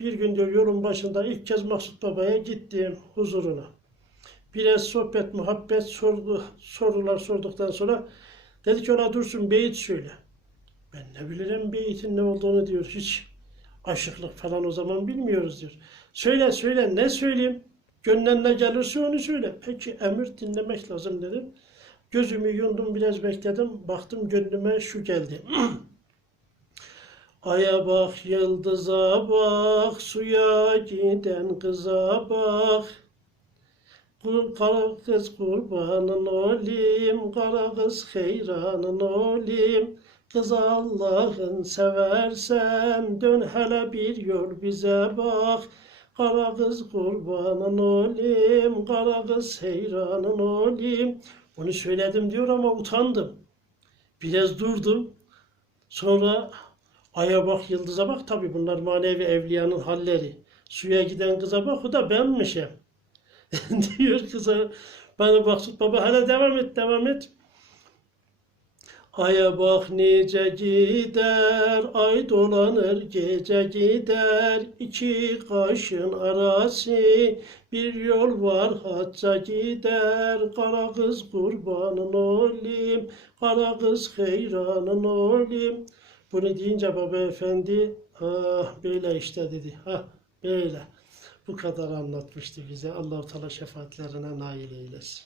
Bir gün diyor yolun başında ilk kez Maksut Baba'ya gittim huzuruna. Biraz sohbet, muhabbet, sorgu, sorular sorduktan sonra dedi ki ona dursun beyit söyle. Ben ne bilirim beyitin ne olduğunu diyor. Hiç aşıklık falan o zaman bilmiyoruz diyor. Söyle söyle ne söyleyeyim? Gönlüne ne gelirse onu söyle. Peki emir dinlemek lazım dedim. Gözümü yumdum biraz bekledim. Baktım gönlüme şu geldi. Aya bak, yıldıza bak, suya giden kıza bak. Kur, kara kız kurbanın olayım, kara kız heyranın olayım. Kız Allah'ın seversen dön hele bir yol bize bak. Kara kız kurbanın olayım, kara kız heyranın olayım. Bunu söyledim diyor ama utandım. Biraz durdum. Sonra aya bak, yıldıza bak. Tabii bunlar manevi evliyanın halleri. Suya giden kıza bak, o da benmişim. diyor kıza. Bana bak baba, hala devam et, devam et. Aya bak nice gider, ay dolanır gece gider, iki kaşın arası bir yol var hacca gider, kara kız kurbanın olayım, kara kız heyranın olayım. Bunu deyince baba efendi, ah böyle işte dedi, ha böyle. Bu kadar anlatmıştı bize. Allah-u Teala şefaatlerine nail eylesin.